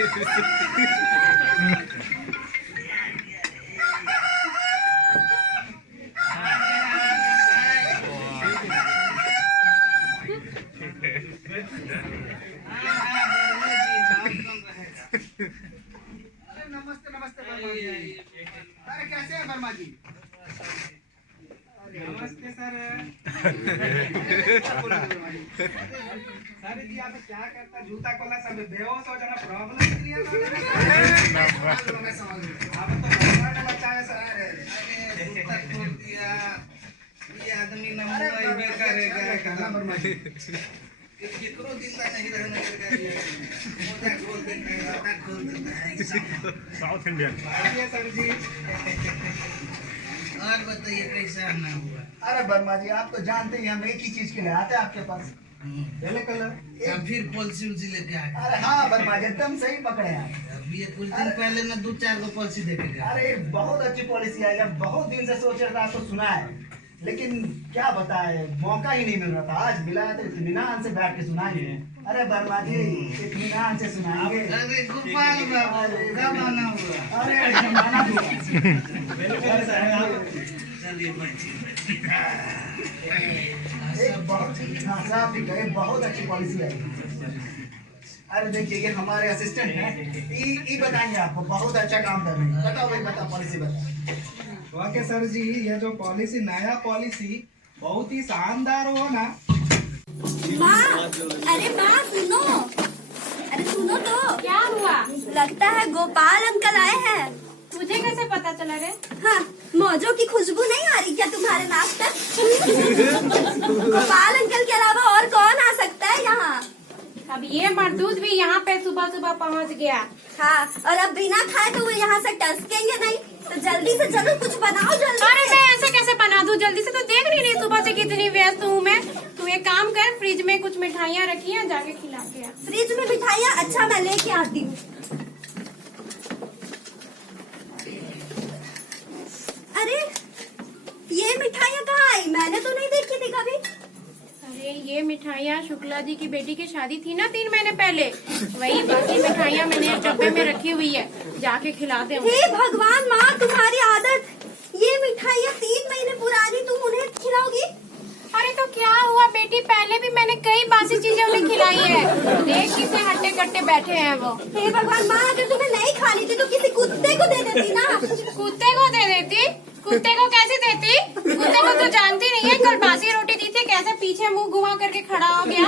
नमस्ते नमस्ते वर्मा जी। अरे कैसे हैं वर्मा जी? नमस्ते सर। सर जी आप क्या करता जूता खोला सब बेहोश हो जाना प्रॉब्लम नहीं है। आप तो बच्चा है सर। जूता खोल दिया ये आदमी ना मुंह करेगा कहना वर्मा जी। कितनों दिन तक नहीं रहने देगा ये मोजा खोल देता है जूता खोल देता है साउथ इंडियन। आइए सर जी। और बताइए कैसा आना हुआ? अरे वर्मा जी आप तो जानते ही हम एक ही चीज के लिए आते हैं आपके पास, पहले कलर। या फिर पॉलिसी उलसी लेके आ गए? अरे हाँ वर्मा जी एकदम सही पकड़े हैं। अब ये कुछ दिन पहले ना 2-4 गो पॉलिसी देके गया। अरे बहुत अच्छी पॉलिसी आई है, बहुत दिन से सोच रहा था आपको सुना है, लेकिन क्या बताए मौका ही नहीं मिल रहा था। आज मिला है तो इत्मीनान से बैठ के सुनाएंगे। अरे वर्मा जी इत्मीनान से सुनाएंगे। अरे गोपाल बाबू कब आना हुआ? अरे जमाना हुआ। चलिए बैठिए। एक बहुत हाँ साहब ठीक है, बहुत अच्छी पॉलिसी आई। अरे देखिए ये हमारे असिस्टेंट हैं, ये बताएंगे आपको, बहुत अच्छा काम कर रहे हैं। बताओ भाई बताओ पॉलिसी बताओ। ओके सर जी ये जो पॉलिसी नया पॉलिसी बहुत ही शानदार हो ना। माँ, अरे माँ सुनो, अरे सुनो तो। क्या हुआ? लगता है गोपाल अंकल आए हैं। तुझे कैसे पता चला रे? हाँ, मौजों की खुशबू नहीं आ रही क्या तुम्हारे नाक तक? गोपाल अंकल के अलावा और कौन आ सकता है यहाँ? अब ये मरदूद भी यहाँ पे सुबह सुबह पहुँच गया। हाँ, और अब बिना खाए तो वो यहाँ से टसकेंगे नहीं, तो जल्दी से चलो कुछ बनाओ जल्दी अरे से। मैं ऐसे कैसे बना दूँ जल्दी से? तो देख नहीं रही सुबह से कितनी व्यस्त हूँ मैं। तू एक काम कर, फ्रिज में कुछ मिठाइयाँ रखी हैं, जाके खिला के आ। फ्रिज में मिठाइयाँ? अच्छा मैं लेके आती हूँ। अरे ये मिठाइयाँ कहाँ आई? मैंने तो नहीं देखी थी कभी। अरे ये मिठाइयाँ शुक्ला जी की बेटी की शादी थी ना 3 महीने पहले, वही बाकी मिठाइयाँ मैंने एक डब्बे में रखी हुई है, जाके खिलाते हैं। हे भगवान माँ तुम्हारी आदत, ये मिठाइयाँ 3 महीने पुरानी तुम उन्हें खिलाओगी? अरे तो क्या हुआ बेटी, पहले भी मैंने कई बासी चीजें उन्हें खिलाई है। देख कितने हट्टे कट्टे बैठे हैं वो। हे भगवान माँ अगर तुम्हें नहीं खानी थी तो किसी कुत्ते को दे देती ना। कुत्ते को दे देती? कुत्ते को कैसे देती? कुत्ते को तो जानती नहीं है, कल बासी रोटी दी थी, कैसे पीछे मुंह घुमा करके खड़ा हो गया।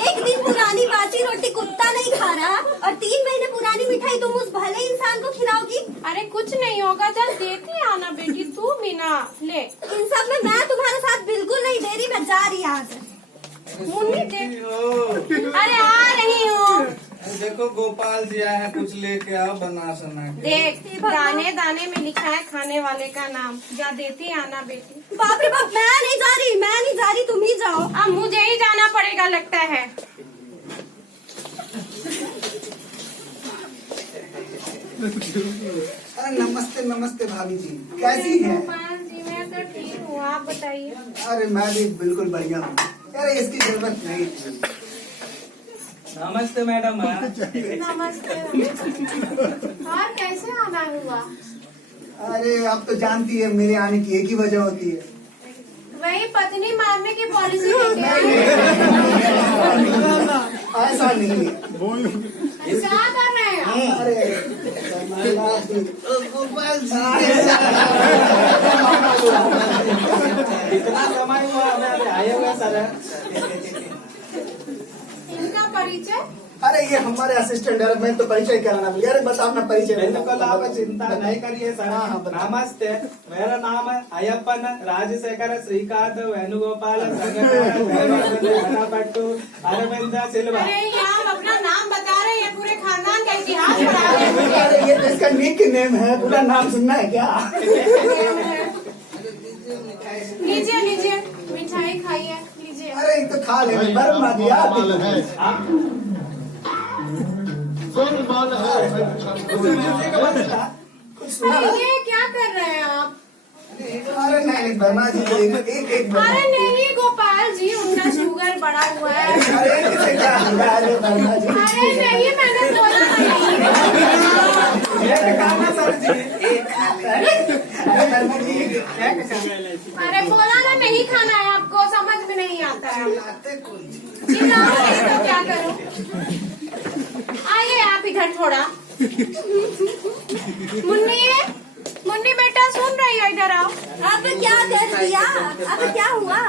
एक दिन पुरानी बासी रोटी कुत्ता नहीं खा रहा और 3 महीने पुरानी मिठाई तुम उस भले इंसान को खिलाओगी? अरे कुछ नहीं होगा, चल देती आना बेटी, तू भी ना ले। इन सब में मैं तुम्हारे साथ बिल्कुल नहीं दे रही, मैं जा रही यहाँ से। मुन्नी दे। अरे आ रही हूँ। देखो गोपाल जी आए हैं, कुछ लेके आओ बना सना के। देख दाने दाने में लिखा है खाने वाले का नाम, जा देती आना बेटी। बाप रे बाप, मैं नहीं जा रही, मैं नहीं जा रही, तुम ही जाओ। अब मुझे ही जाना पड़ेगा लगता है। अरे नमस्ते नमस्ते भाभी जी, कैसी हैं? गोपाल जी मैं तो ठीक हूँ, आप बताइए। अरे मैं भी बिल्कुल बढ़िया हूँ। अरे इसकी जरूरत नहीं थी। नमस्ते मैडम। नमस्ते। और कैसे आना हुआ? अरे आप तो जानती है मेरे आने की एक ही वजह होती है। वही पत्नी मारने की पॉलिसी लेके आए। ऐसा नहीं है। क्या कर रहे हैं आप? अरे गोपाल जी इतना समय हुआ हमें आए हुए सर। इनका परिचय? अरे ये हमारे असिस्टेंट है, मैं तो परिचय कराना भूल गया। अरे बस अपना परिचय बिल्कुल आप चिंता नहीं करिए सर। हाँ, हाँ, बताओ। नमस्ते, मेरा नाम है अयप्पन राजशेखर श्रीकांत वेणुगोपाल संगपट्टू अरविंद सिल्वा। अरे ये आप अपना नाम बता रहे हैं, ये पूरे खानदान का इतिहास बता रहे हैं। अरे ये तो इसका निक नेम है, पूरा नाम सुनना है क्या? लीजिए लीजिए मिठाई खाइए, लीजिए। अरे ये तो खा ले, बर्मा दिया कुछ सुना? अरे ये क्या कर रहे हैं आप? अरे नहीं बर्मा जी एक अरे नहीं गोपाल जी, उनका शुगर उम्र बड़ा हुआ है। अरे किसे क्या हुआ? अरे वर्मा जी, अरे नहीं, मैंने बोला नहीं। एक खाना सर जी, अरे वर्मा जी, अरे बोला ना नहीं खाना है, आपको समझ में नहीं आता है। लाते कौन सी? चिल्लाओ नहीं तो क्या करूं? आइए आप इधर थोड़ा। मुन्नी बेटा सुन रही हो, इधर आओ। अब क्या कर दिया? अब क्या हुआ?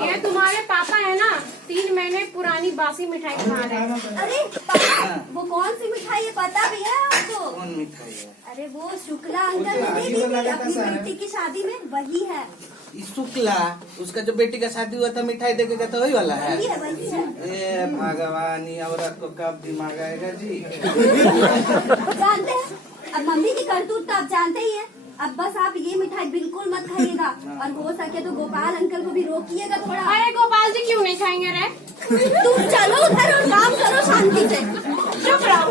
ये तुम्हारे पापा है ना, 3 महीने पुरानी बासी मिठाई खा रहे हैं। अरे पापा, वो कौन सी मिठाई है पता भी है आपको? कौन मिठाई है? अरे वो शुक्ला अंकल ने दे दी थी अपनी बेटी की शादी में, वही है। ये शुक्ला, उसका जो बेटी का शादी हुआ था मिठाई देके गया था वही वाला है? वही है, वही है। ए भगवान, ये औरत को कब दिमाग आएगा जी? जानते हैं, अब मम्मी की करतूत तो आप जानते ही हैं। अब बस आप ये मिठाई बिल्कुल मत खाइएगा, और हो सके तो गोपाल अंकल को भी रोकिएगा थोड़ा। अरे गोपाल जी क्यों नहीं खाएंगे रे? तुम चलो उधर और काम करो शांति से। चुप रहो।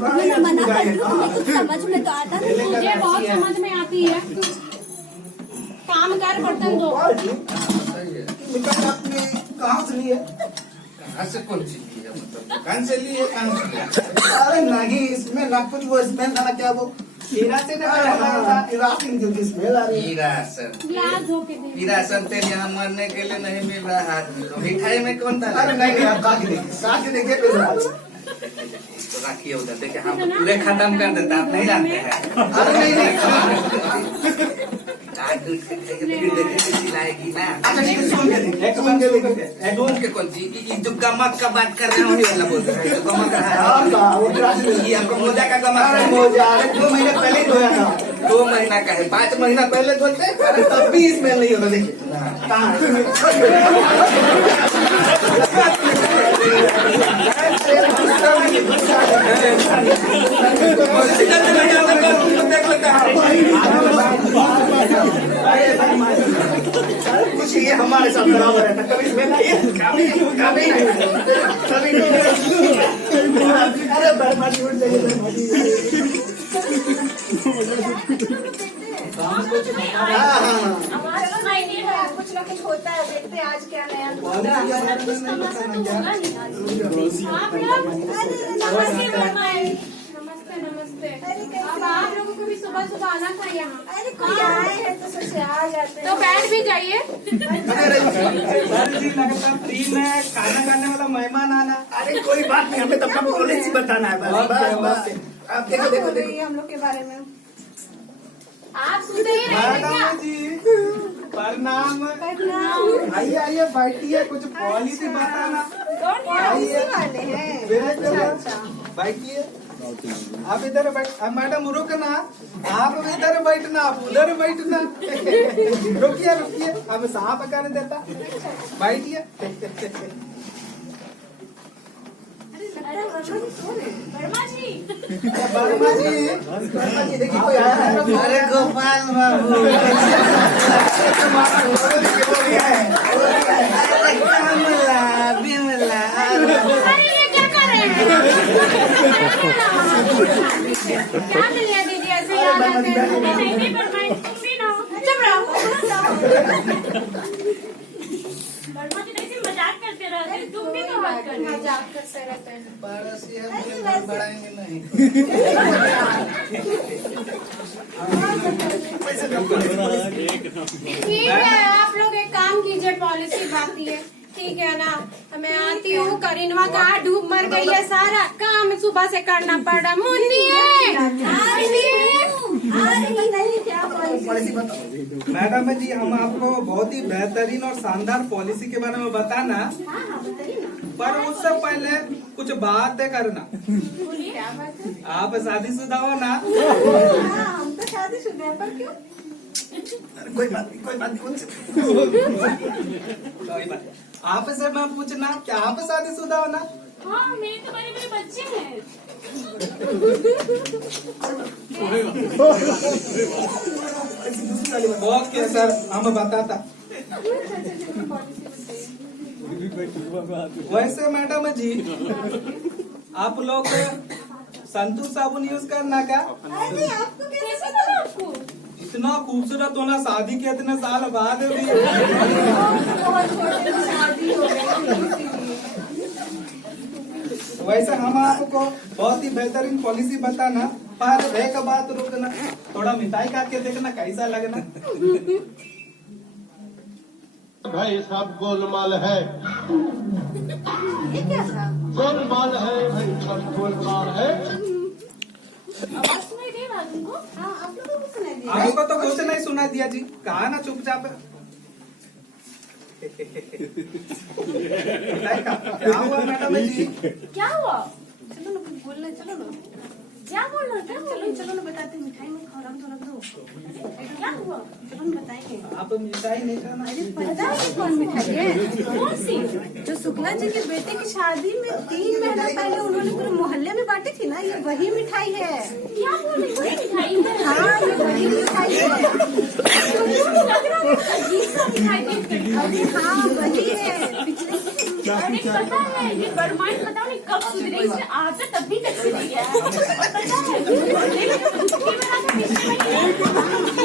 मैं मना कर रही हूँ, तुम्हें कुछ समझ में तो आता नहीं। मुझे बहुत समझ में आती है। काम कर, बर्तन धो। मिठाई आपने कहाँ से ली है? कहाँ से कौन सी ली है? मतलब दुकान से ली है? कहाँ से लिया? अरे नहीं, इसमें ना कुछ वो स्मेल था ना, क्या वो हीरा से ना राशन की स्मेल आ रही है। हीरासन, गिलास धो के दे। हीरासन तेल यहाँ मरने के लिए नहीं मिल रहा है आदमी को। मिठाई में कौन था? अरे नहीं, आप खा के देखिए फिर बता। तो रखिए उधर, देखिए हम तो पूरे खत्म कर देते, आप नहीं जानते हैं। अरे नहीं, आज दूध के खाइए, फिर देखेंगे चिल्लाएगी ना। अच्छा ठीक है, सुन के देखिए, सुन के देखिए। दूध के कौन सी? ये जो गमक का बात कर रहे हैं वही वाला बोल रहे हैं, जो गमक हाँ, है। हाँ, वो राशन ये आपको मोजा का गमक अरे है। मोजा, अरे 2 महीने पहले ही धोया था। 2 महीना का है, 5 महीना पहले धोते हैं। अरे तब भी स्मेल नहीं होता, देखिए कहाँ देख लेते कुछ ये हमारे साथ बराबर है, कभी स्मेल नहीं है, कभी नहीं। अरे वर्मा जी उठ जाइए, वर्मा जी। कुछ ना कुछ होता है, देखते हैं आज क्या नया। आप लोग नमस्ते वर्मा। नमस्ते। अब आप लोगों को भी सुबह सुबह आना था यहाँ। अरे कोई आए हैं तो सोचे आ जाते हैं। तो बैठ भी जाइए। सर जी लगता फ्री में खाना खाने वाला मेहमान आना। अरे कोई बात नहीं, हमें तो अपना पॉलिसी बताना है बस। आप देखो देखो देखो, हम लोग के बारे में आप सुनते ही नहीं हैं क्या? मैडम जी प्रणाम। आइए आइए बैठिए, कुछ पॉलिसी बताना। आइए बैठिए, आप इधर बैठ। मैडम रुकना, आप इधर बैठना, आप उधर बैठना। रुकिए रुकिए, अब साफ कर देता। बैठिए। वर्मा जी, वर्मा जी, देखिए कोई आया है। अरे गोपाल बाबू, बिमला अरे ये क्या कर रहे हैं? क्या मिलिया दीदी, ऐसे याद आते हैं? नहीं वर्मा, तुम भी ना चुप रहो। वर्मा जी ऐसे मजाक करते रहते हैं, तुम भी तो बात करते मजाक करते रहते हैं। पड़ोसी हम बढ़ाएंगे नहीं। ठीक है, आप लोग एक काम कीजिए, पॉलिसी बाकी है, ठीक है ना? मैं आती हूँ, करीनवा कहाँ डूब मर गई है, सारा काम सुबह से करना पड़ रहा। मुन्नी मैडम जी, हम आपको बहुत ही बेहतरीन और शानदार पॉलिसी के बारे में बताना, पर उससे पहले कुछ बातें करना। आप शादीशुदा हो ना? हम तो शादीशुदा हैं, पर क्यों? कोई बात नहीं, कोई बात नहीं, उनसे कोई बात। आपसे मैं पूछना, क्या आप शादीशुदा हो ना? हाँ, मेरे तो बड़े बड़े बच्चे हैं। ओके सर, हम बताता। वैसे मैडम जी, आप लोग संतूर साबुन यूज करना क्या? अरे आपको कैसे पता? आपको इतना खूबसूरत होना शादी के इतने साल बाद भी। बहुत छोटे में शादी हो गई। वैसे हम आपको बहुत ही बेहतरीन पॉलिसी बताना, पर एक बात रुकना, थोड़ा मिठाई खा के देखना कैसा लगना। भाई सब गोलमाल है, ये क्या था? गोलमाल है भाई, सब गोलमाल है। आवाज सुनाई दे रहा तुमको? हाँ, आप लोगों को सुनाई दिया? आपको तो कुछ नहीं सुना दिया जी, कहा ना चुपचाप। क्या हुआ मैडम जी? क्या हुआ? चलो ना कुछ बोलना, चलो ना। क्या बोलना? क्या बोलना? चलो ना बताते, मिठाई में खौराम तो रख दो। क्या हुआ? चलो ना बताएंगे। आप मिठाई नहीं खाना? पता है कौन मिठाई है? कौन सी? जो शुक्ला जी के बेटे की शादी में 3 महीना पहले उन्होंने पूरे मोहल्ले में बांटी थी ना, ये वही मिठाई है। क्या बोल रही? वही मिठाई है? हाँ, ये वही मिठाई है। लग रहा है अजीब सा मिठाई देख कर। हाँ, वही है। अरे पता है ये बरमाइन पता नहीं कब सुधरी, इसमें आदत तब भी तक से नहीं है। पता है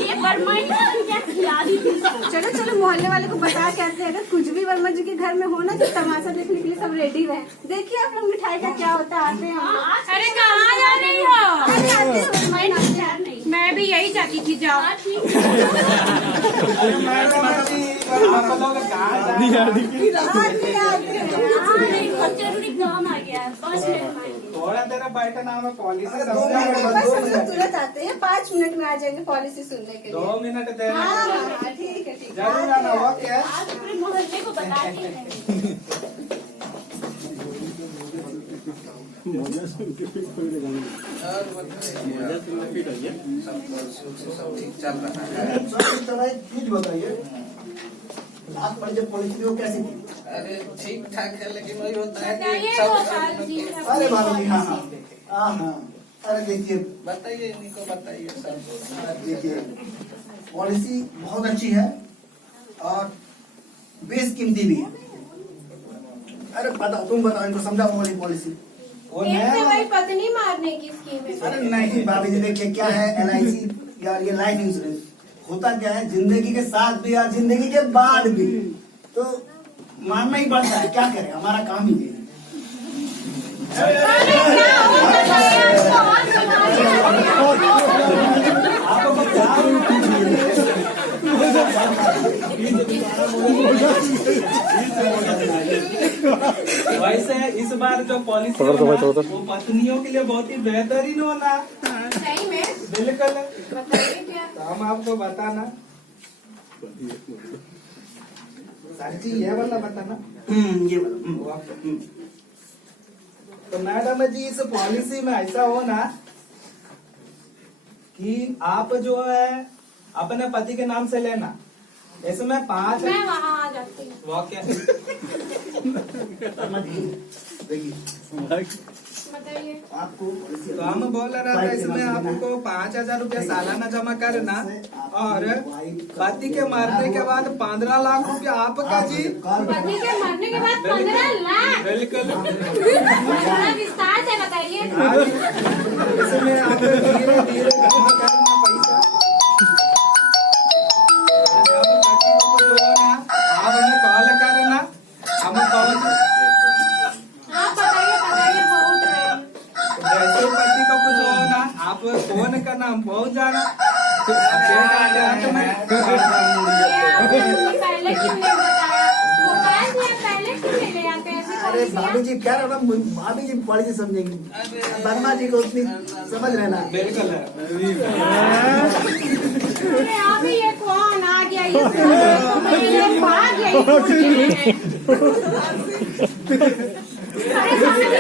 ये बरमाइन क्या खिला दी थी। चलो चलो मोहल्ले वाले को बता के आते हैं, अगर कुछ भी वर्मा जी के घर में हो ना तो तमाशा देखने के लिए सब रेडी है। देखिए आप लोग मिठाई का क्या होता है, आते हैं। अरे कहाँ जा रही हो? अरे आते हैं वर्मा जी, यार नहीं। मैं भी यही चाहती थी, जाओ। मैडम जी, आप लोग कहाँ जा रहे हैं? बहुत जरूरी काम आ गया है, 5 मिनट में। थोड़ा देर बैठना, हमें पॉलिसी अरे समझा। तुरंत आते हैं, 5 मिनट में आ जाएंगे पॉलिसी सुनने के लिए। 2 मिनट हाँ देना, हाँ, ठीक है ठीक है। जरूर आना। ओके। आज पूरे मोहल्ले को बताते हैं। सब ठीक चल रहा है। चीज बताइए, लास्ट वाली जब पॉलिसी थी वो कैसी थी? अरे ठीक ठाक है, लेकिन वही होता है बताइए कि 2 सब साल जी। अरे बाबा जी, हाँ हाँ, अरे देखिए बताइए, इनको बताइए सब। देखिए पॉलिसी बहुत अच्छी है और बेशकीमती भी है। अरे बताओ, तुम बताओ, इनको समझाओ वाली पॉलिसी। वो एक से नया वही पत्नी मारने की स्कीम है। अरे नहीं भाभी जी, देखिए क्या है LIC या ये लाइफ इंश्योरेंस होता क्या है, जिंदगी के साथ भी और जिंदगी के बाद भी तो मानना ही पड़ता है, क्या करें, हमारा काम ही ये है। आपको वैसे इस बार जो पॉलिसी वो पत्नियों के लिए बहुत ही बेहतरीन होना। सही में? बिल्कुल। बताइए क्या? तो हम आपको बताना, सारी चीज ये वाला बताना। ये वाला, तो मैडम जी इस पॉलिसी में ऐसा होना कि आप जो है अपने पति के नाम से लेना, इसमें 5 मैं वहाँ आ जाती हूँ। वाक्य। देखिए बताइए। आपको तो हम बोल रहे थे इसमें आपको 5,000 रुपया सालाना जमा करना और पति के मरने के बाद 15 लाख रुपया आपका जी। पति के मरने के बाद 15 लाख? बिल्कुल। थोड़ा विस्तार से बताइए। इसमें आपको धीरे धीरे जमा करना पैसा। जब पति को जो है ना, आप हमें कॉल करना, हम कॉल आप बताइए वो उठ रहे हैं। जैसे पति को कुछ हो ना, आप फोन करना, हम पहुँच जाना। ये आपने पहले क्यों नहीं बताया? मोबाइल में पहले क्यों नहीं ले आते ऐसी अरे पॉलिसियाँ? भाभी जी क्या रहा, भाभी जी पॉलिसी समझेंगी, वर्मा जी को उतनी समझ रहे ना। बिल्कुल। अरे अभी ये कौन आ गया? ये भाग गया, ये कौन है? अरे समझ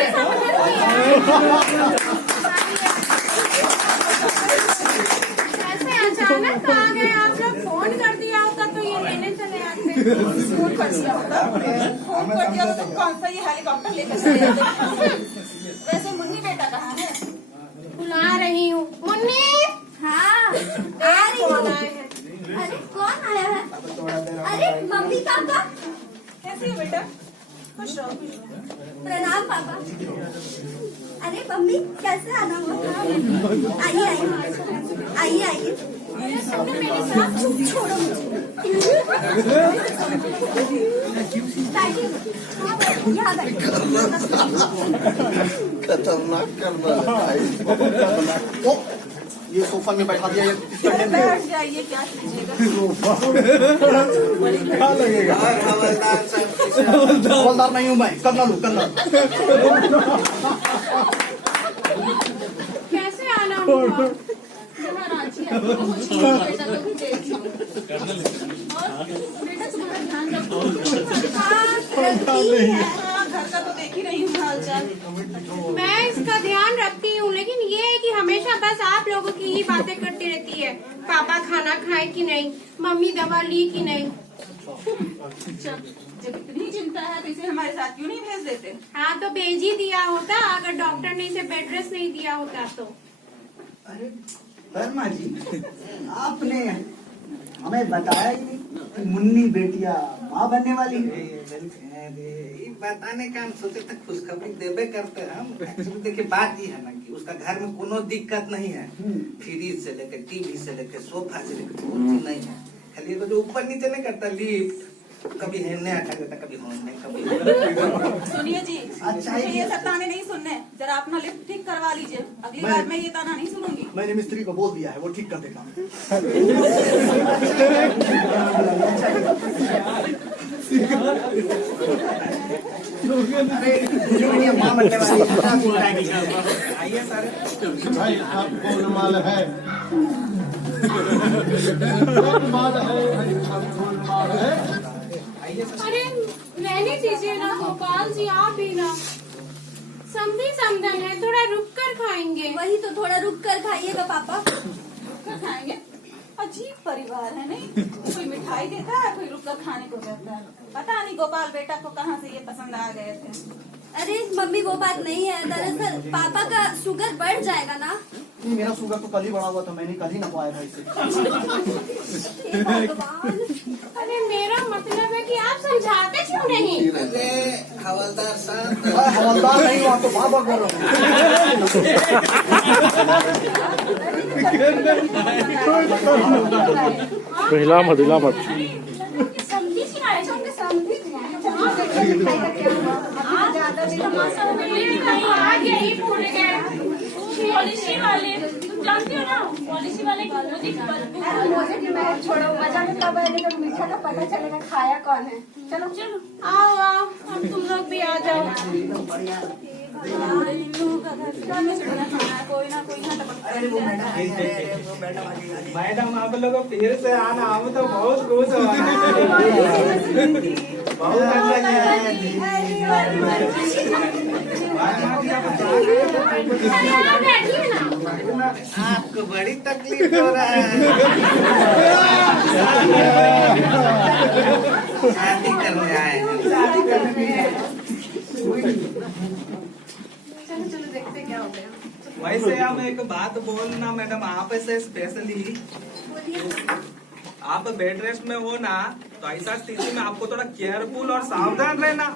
ऐसे अचानक आ गए आप लोग, फोन कर दिया होता तो ये लेने चले आते। फोन कर दिया होता, फोन कर दिया तो तुम कौन सा ये हेलीकॉप्टर लेकर चले जाते। वैसे मुन्नी बेटा कहाँ है? बुला रही हूँ। मुन्नी, हाँ, आ रही कौन हूँ। आए हैं? अरे कौन आया है? अरे मम्मी पापा। कैसी है बेटा? खुश रहो, खुश रहो। प्रणाम पापा। अरे मम्मी कैसे आना हुआ? आइए आइए आइए आइए। सुनो मेरे साथ, छोड़ो मुझे। याद है खतरनाक करना ये सोफा में बैठा दिया बैठ जाइए, क्या कीजिएगा। क्या लगेगा? हवलदार नहीं हूँ मैं, करना लूँ करना। कैसे आना हुआ? यहाँ रांची है, बेटा को भी देखी हूँ। और बेटा तुम्हारा ध्यान रखो। हाँ, घर का तो देख ही रही हूँ हाल चाल। मैं इसका ध्यान रखती हूँ, लेकिन ये है कि हमेशा बस आप लोगों की ही बातें करती रहती है। पापा खाना खाए कि नहीं, मम्मी दवा ली कि नहीं। अच्छा, जब इतनी चिंता है तो इसे हमारे साथ क्यों नहीं भेज देते? हाँ तो भेज ही दिया होता, अगर डॉक्टर ने इसे बेड रेस्ट नहीं दिया होता तो। अरे वर्मा जी, आपने हमें बताया ही नहीं कि मुन्नी बेटिया माँ बनने वाली है। बताने का हम सोचे थे, खुशखबरी देवे करते हम। एक्चुअली देखिए बात ये है ना कि उसका घर में कोनो दिक्कत नहीं है। फ्रिज से लेकर टीवी से लेकर सोफा से लेकर कोई चीज नहीं है। खाली ये जो ऊपर नीचे नहीं करता लिफ्ट, कभी हेलने आता जाता, कभी होने, कभी सुनिए जी, अच्छा, मुझे ये सब ताने नहीं सुनने। जरा अपना लिफ्ट ठीक करवा लीजिए, अगली बार मैं ये ताना नहीं सुनूंगी। मैंने मिस्त्री को बोल दिया है, वो ठीक कर देगा। अरे माँ बनने वाली है। आइए सारे। भाई सब गोलमाल है। गोलमाल है भाई, सब गोलमाल है। अरे रहने दीजिए ना गोपाल जी, आप भी ना। समझी समझन है, थोड़ा रुक कर खाएंगे। वही तो, थोड़ा रुक कर खाइएगा पापा। रुककर खाएंगे? अजीब परिवार है नहीं? कोई मिठाई देता है, कोई रुककर खाने को कहता है। पता नहीं गोपाल बेटा को कहाँ से ये पसंद आ गए थे। अरे मम्मी वो बात नहीं है, दरअसल पापा का शुगर बढ़ जाएगा ना। नहीं, मेरा शुगर तो कल ही बढ़ा हुआ था, मैंने कल ही नपवाया था इसे। हे भगवान। अरे मेरा मतलब है कि आप समझाते क्यों नहीं? अरे हवलदार साहब, हवलदार नहीं हुआ तो बाबा बोल रहा महिला मदिला मत। समझी सिखाए, समझी पॉलिसी वाले, तुम जानती हो ना, पॉलिसी वाले की मोदी की बदबू। मुझे की मैं छोड़ो, मजा में कब आएगा जब मीठा का पता चलेगा खाया कौन है। चलो चलो आओ आओ, अब तुम लोग भी आ जाओ। कोई ना कोई यहाँ मैडम आप लोग फिर से आना, हम तो बहुत खुश हो रहे हैं। बहुत अच्छा बैठिए ना। आपको बड़ी तकलीफ हो रहा है। शादी करने आए हैं। चलो देखते क्या हो गया। वैसे हम एक बात बोलना मैडम, आप से स्पेशली आप बेड रेस्ट में हो ना, तो ऐसा स्थिति में आपको थोड़ा केयरफुल और सावधान रहना।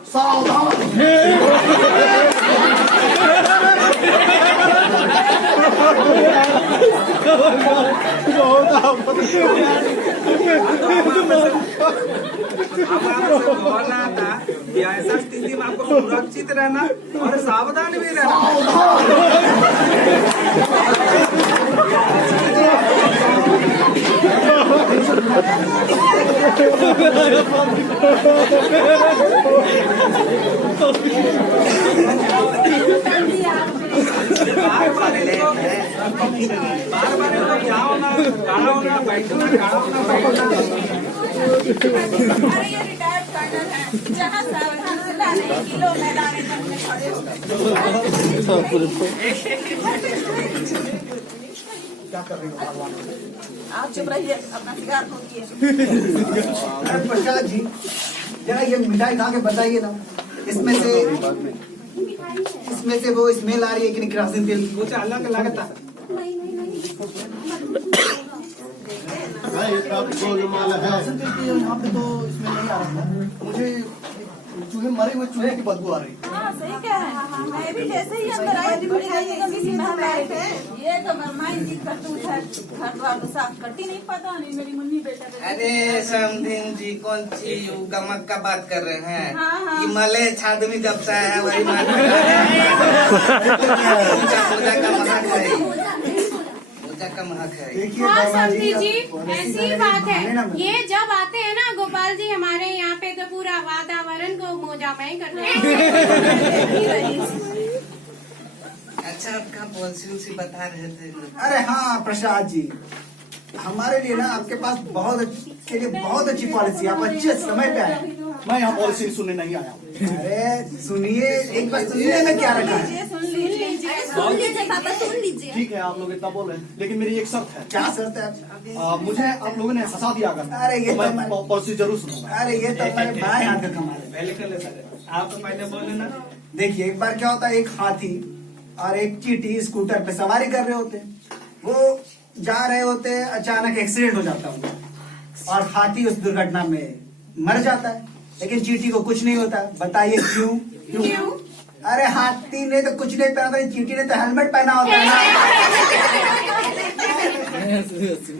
बोलना था कि ऐसा स्थिति में आपको सुरक्षित रहना और सावधान भी रहना। बार बार जाओ ना, खड़ा होना, बैठो ना, खड़ा होना, बैठो ना। अरे ये रिटायर्ड कर्नल है, जहाँ सावधान से लाने किलो मैदान में खड़े हो। क्या कर रही हो भगवान? आप चुप रहिए, अपना सिगार फूकिए। अरे प्रसाद जी, जरा ये मिठाई खा के बताइए ना, इसमें से वो स्मेल आ रही है कि नहीं किरासिन तेल की? कुछ अलग लगता। नहीं नहीं नहीं, भाई सब गोलमाल है। किरासिन तेल की यहाँ पे तो स्मेल नहीं आ रहा था। मुझे चूहे मरे हुए चूहे की बदबू आ रही। हाँ सही कह रहे हैं। मैं भी जैसे ही अंदर आई थी मुझे ये गंदी सी महक आ रही थी। ये तो बरमाइन की करतूत है, घर द्वार तो साफ करती नहीं, पता नहीं मेरी मुन्नी बेटा। अरे समथिंग जी कौन सी गमक का बात कर रहे हैं? हाँ, हाँ। ये मले छादमी जब से है वही बात कर रहे हैं। पूजा का महक है, पूजा का महक है। देखिए हाँ वर्मा समझी जी, अब ऐसी ही बात माने ना है। ये जब आते हैं ना गोपाल जी हमारे यहाँ पे तो पूरा वातावरण को मोजामाई कर देते हैं। अच्छा आपका पॉलिसी उसी बता रहे थे। अरे हाँ प्रसाद जी, हमारे लिए ना आपके पास बहुत अच्छी पॉलिसी, आप अच्छे समय पे आए। मैं यहाँ पॉलिसी सुनने नहीं आया हूँ। अरे सुनिए, एक बार सुनिए में क्या रखा है। सुन लीजिए पापा, सुन लीजिए। ठीक है, आप लोग इतना बोल रहे हैं, लेकिन मेरी एक शर्त है। क्या शर्त है? मुझे आप लोगों ने हंसा दिया अगर, अरे ये तो तो मैं पॉलिसी जरूर सुनूंगा। अरे ये तो हमारे बाएं हाथ का कमाल है। पहले कर ले सर, आप तो पहले बोले ना। देखिए एक बार क्या होता है, एक हाथी और एक चींटी स्कूटर पे सवारी कर रहे होते हैं। वो जा रहे होते हैं, अचानक एक्सीडेंट हो जाता है और हाथी उस दुर्घटना में मर जाता है, लेकिन चींटी को कुछ नहीं होता। बताइए क्यों? क्यों? अरे हाथी ने तो कुछ नहीं पहना था, चींटी ने तो हेलमेट पहना होता है ना।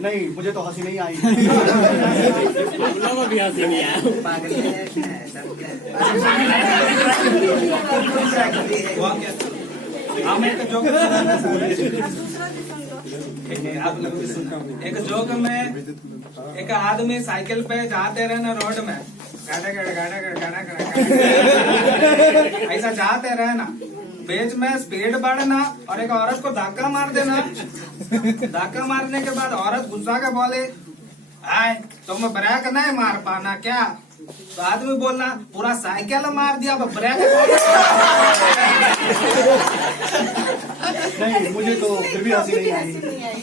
नहीं, मुझे तो हंसी नहीं आई। पागल है क्या है? सब क्या? हम एक जोक सुनाना आप लोग भी सुनो। एक जोक में एक आदमी साइकिल पे जाते रहे ना रोड में, ऐसा जाते रहे ना, बीच में स्पीड बढ़ना और एक औरत को धक्का मार देना। धक्का मारने के बाद औरत गुस्सा के बोले, आए तुम ब्रेक नहीं मार पाना क्या? तो आदमी बोलना, पूरा साइकिल मार दिया, अब ब्रेक नहीं, मुझे तो फिर भी हंसी नहीं आई।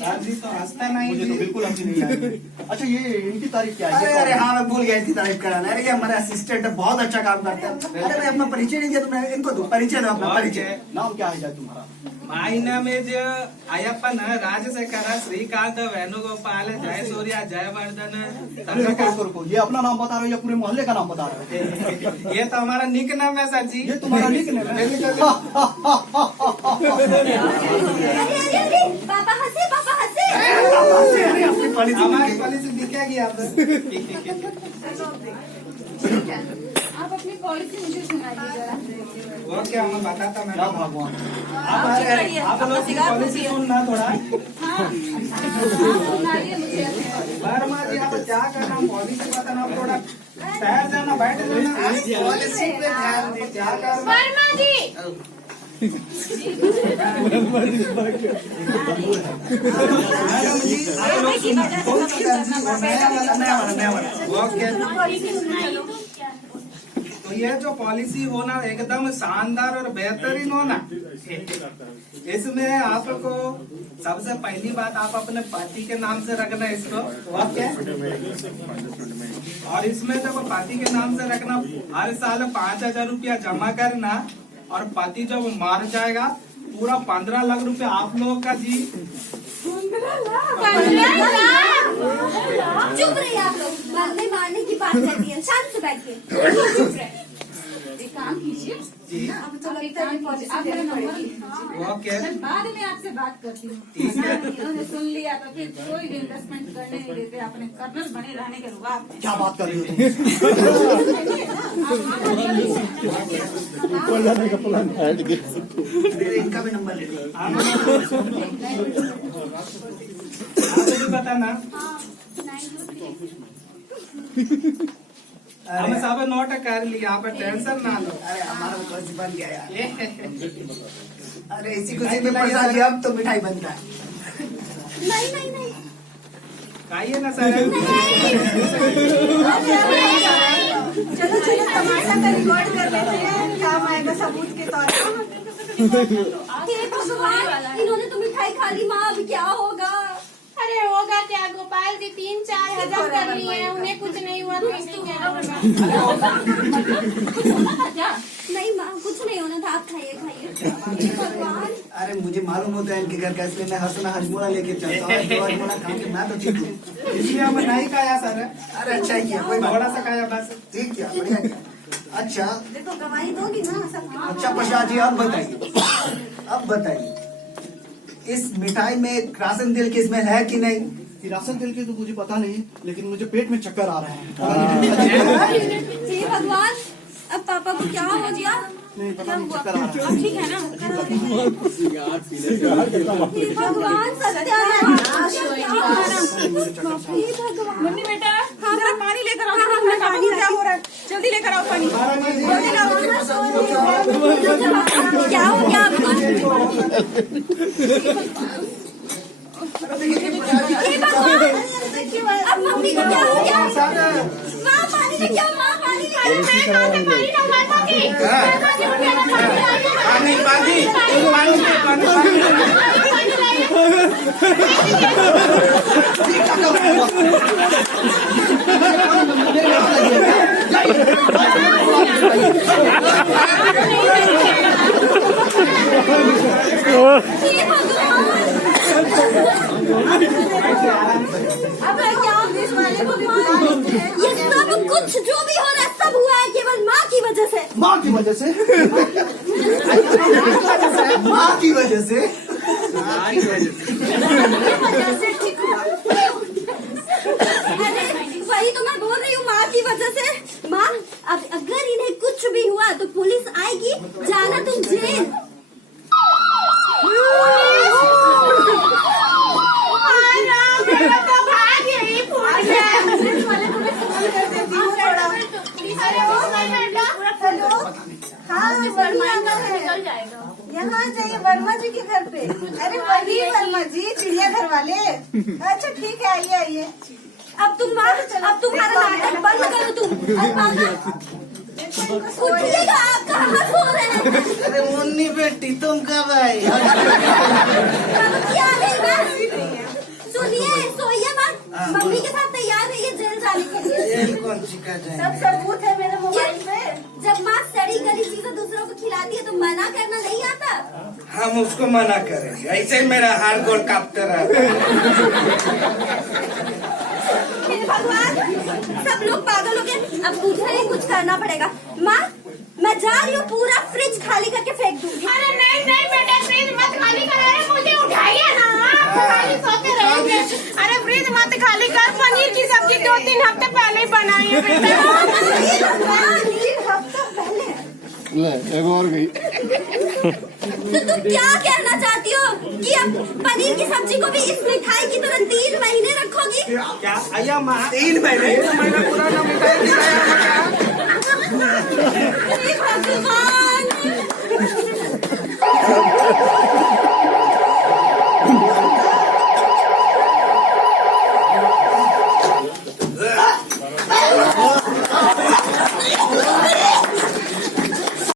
आदमी तो हंसता नहीं। मुझे तो बिल्कुल हंसी नहीं आई। अच्छा, ये इनकी तारीफ क्या है? अरे अरे हाँ, मैं भूल गया इनकी तारीफ कराना। अरे ये हमारे असिस्टेंट है, बहुत अच्छा काम करते हैं। अरे मैं अपना परिचय नहीं दिया, तो मैं इनको दूं परिचय, दो अपना परिचय। नाम क्या है तुम्हारा? माई नाम इज अयप्पन, राजशेखर, श्रीकांत, वेणुगोपाल, जय सूर्या, जयवर्धन। रुको, ये अपना नाम बता रहे हो या पूरे मोहल्ले का नाम बता रहे हो? ये तो हमारा निक नाम है सर जी। ये तुम्हारा निक नेम है? पापा हंसे, पापा हंसे। अरे अपनी पॉलिसी हमारी पॉलिसी दिखेगी आप। आप अपनी पॉलिसी मुझे सुनाइए जरा। वो क्या मैं बताता मैं। क्या भगवान। आप लोग की पॉलिसी सुनना थोड़ा। सुनाइए मुझे। वर्मा जी आप क्या करना, पॉलिसी बताना, थोड़ा ठहर जाना, बैठ जाना। पॉलिसी पे ध्यान दीजिए। क्या करना? वर्मा जी मैडम जी आप लोग तो ये जो पॉलिसी होना एकदम शानदार और बेहतरीन होना, इसमें आपको सबसे पहली बात आप अपने पति के नाम से रखना इसको, ओके। और इसमें जब पति के नाम से रखना, हर साल 5,000 रुपया जमा करना, और पति जब मार जाएगा पूरा 15 लाख रुपया आप लोगों का जी। 15 लाख? चुप रहिए आप लोग, मरने मारने की बात करती है, शांत से बैठिए। एक काम कीजिए, जी अब तो लगता है पॉलिसी आप मेरा देनी नंबर पड़ेगी। लिखिए। ओके मैं बाद में आपसे बात करती हूँ। ठीक है। इन्होंने सुन लिया तो फिर कोई भी इन्वेस्टमेंट करने नहीं देते, अपने कर्नल बने रहने के रुआब में। क्या बात कर रही हो? अरे इनका भी नंबर ले लो। आप भी बताना। हम सब नोट कर लिया, आप टेंशन ना लो। अरे हमारा पॉलिसी बन गया यार। अरे इसी खुशी में प्रसाद जी अब तो मिठाई बनता है। नहीं नहीं नहीं, खाइए ना सर। चलो चलो तमाशा का रिकॉर्ड कर लेते हैं, काम आएगा सबूत के तौर पर। हे भगवान, इन्होंने तो मिठाई खा ली, माँ अब क्या होगा? अरे होगा क्या गोपाल जी, 3-4 हजम कर लिए हैं, उन्हें कुछ नहीं हुआ तो नहीं क्या होगा? क्या? नहीं माँ, कुछ नहीं होना था, आप खाइए खाइए। हे भगवान, अरे मुझे मालूम होता है इनके घर का, इसलिए मैं हंसना हजमोला लेके चलता हूँ। जो हजमोला खा के मैं तो ठीक हूँ। इसलिए हम नहीं खाया सर, अरे अच्छा ही है, कोई बात थोड़ा सा खाया बस। ठीक है, बढ़िया किया। अच्छा देखो गवाही दोगी ना सब। अच्छा प्रसाद जी, अब बताइए इस मिठाई में राशन तेल की स्मेल है कि नहीं? ये राशन तेल के तो मुझे पता नहीं, लेकिन मुझे पेट में चक्कर आ रहे हैं। हे भगवान, अब पापा को क्या हो गया? नहीं पता नहीं, चक्कर आ रहा है। ठीक है ना? हे भगवान सत्यानाश। मम्मी बेटा जरा पानी लेकर आओ। पानी क्या हो रहा है? जल्दी लेकर आओ पानी। जल्दी लाओ। क्या हो गया आपको? हे भगवान, अब मम्मी को क्या हो गया? माँ पानी लेके आओ, माँ पानी लेके आओ। मैं कहाँ से पानी लाऊं? अब मैं क्या इस वाले भगवान, ये सब कुछ जो भी हो रहा है सब हुआ है केवल माँ की वजह से। माँ की वजह से? माँ की वजह से? ठीक हुआ। अरे वही तो मैं बोल रही हूँ, माँ की वजह से। माँ अब अगर इन्हें कुछ भी हुआ तो पुलिस आएगी, जाना तुम जेल। हेलो, हाँ वर्मा है, यहाँ जाइए वर्मा जी के घर पे। अरे वही वर्मा जी, चिड़ियाघर वाले। अच्छा ठीक है, आइए आइए। अब तुम्हारा नाटक बंद करो तुम। उठिएगा, आप कहाँ सो रहे हैं? अरे मुन्नी बेटी तुम कब आई? क्या है बस? सुनिए, सोइए मत। मम्मी के साथ तैयार रहिए जेल जाने के लिए। जेल कौन सिखा जाए? सब सबूत है मेरे मोबाइल में। जब माँ सड़ी गली चीजें दूसरों को खिलाती है तो मना करना नहीं आता। हम उसको मना करेंगे, ऐसे ही मेरा हार गोल कांपता रहता है। हे भगवान, सब लोग पागल हो गए। अब मुझे ही कुछ करना पड़ेगा। माँ मैं जा रही हूँ, पूरा फ्रिज खाली करके फेंक दूंगी। अरे नहीं नहीं बेटा, फ्रिज मत खाली करो। मुझे उठाइए ना, आप खाली सोते रहेंगे। अरे फ्रिज मत खाली कर, पनीर की सब्जी 2-3 हफ्ते पहले ही बनाई है बेटा। 3 हफ्ते पहले? एक और गई। तो तुम क्या कहना चाहती हो कि अब पनीर की सब्जी को भी इस मिठाई की तरह 3 महीने रखोगी? क्या आया माँ? 3 महीने? 1 महीना पुराना मिठाई खिलाया। हे भगवान।